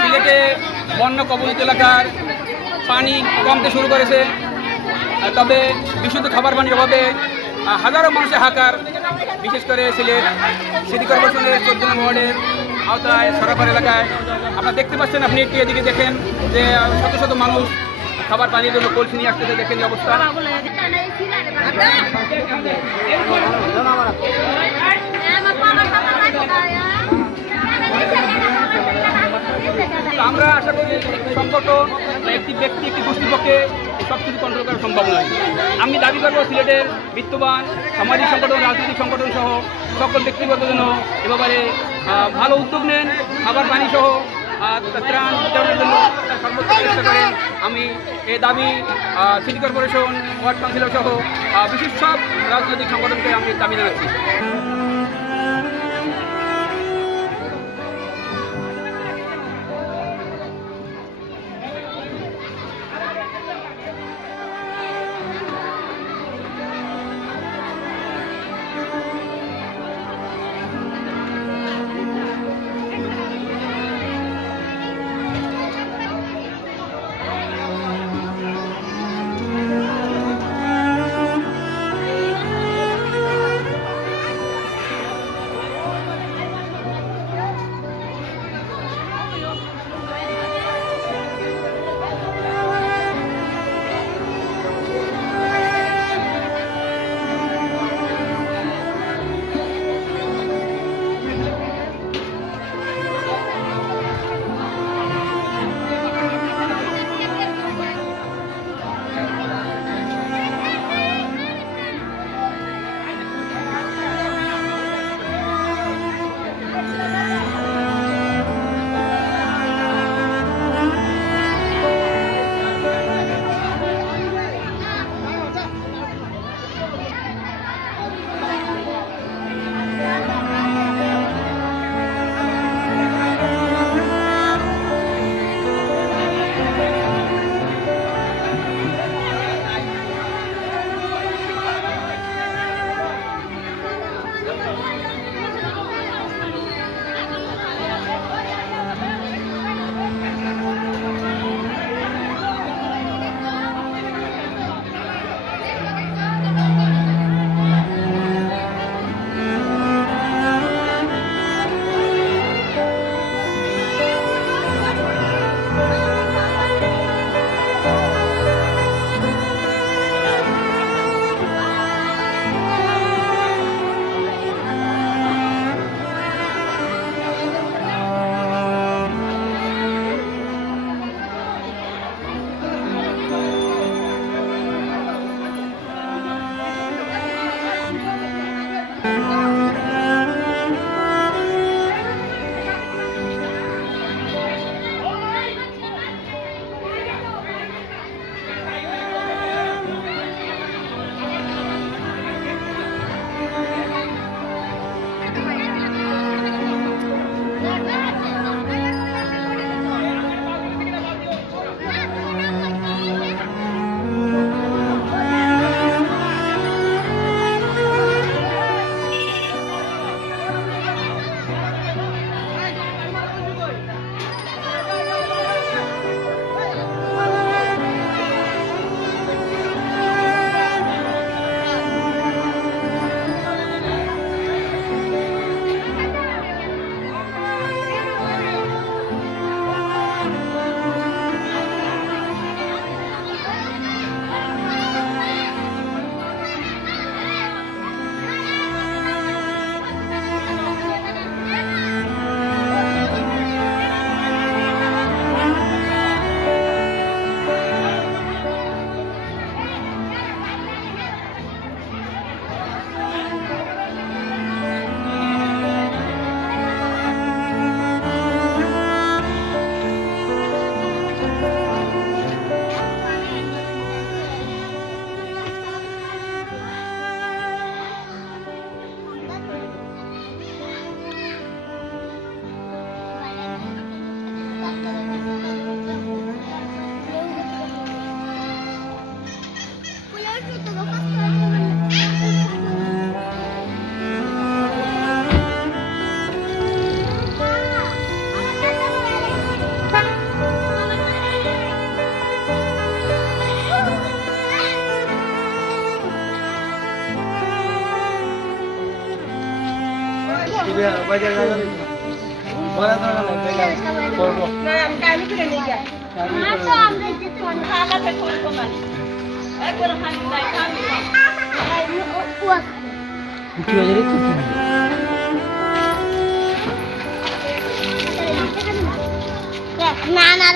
সিলেটে বন্যা কবলিত এলাকার পানি কমতে শুরু করেছে, তবে বিশুদ্ধ খাবার পানির অভাবে হাজারো মানুষের হাহাকার। বিশেষ করে সিলেট সিটি কর্পোরেশনের 14 নম্বর ওয়ার্ডের আওতায় সরাপার এলাকায় আপনারা দেখতে পাচ্ছেন, আপনি একটু এদিকে দেখেন যে শত শত মানুষ খাবার পানির জন্য কলসি নিয়ে আসতেছে। দেখেন এই অবস্থা। আমরা আশা করি সংগঠন বা একটি ব্যক্তি একটি গোষ্ঠীর পক্ষে সব কিছু কন্ট্রোল করা সম্ভব নয়। আমি দাবি করবো সিলেটের বিত্তবান সামাজিক সংগঠন, রাজনৈতিক সংগঠন সহ সকল ব্যক্তিগত যেন এ ব্যাপারে ভালো উদ্যোগ নেন, খাবার পানি সহ ত্রাণ বিতরণের জন্য সর্বোচ্চ চেষ্টা করেন। আমি এই দাবি সিটি কর্পোরেশন, ওয়ার্ড কাউন্সিলর সহ বিশেষ সব রাজনৈতিক সংগঠনকে আমি দাবি জানাচ্ছি। না না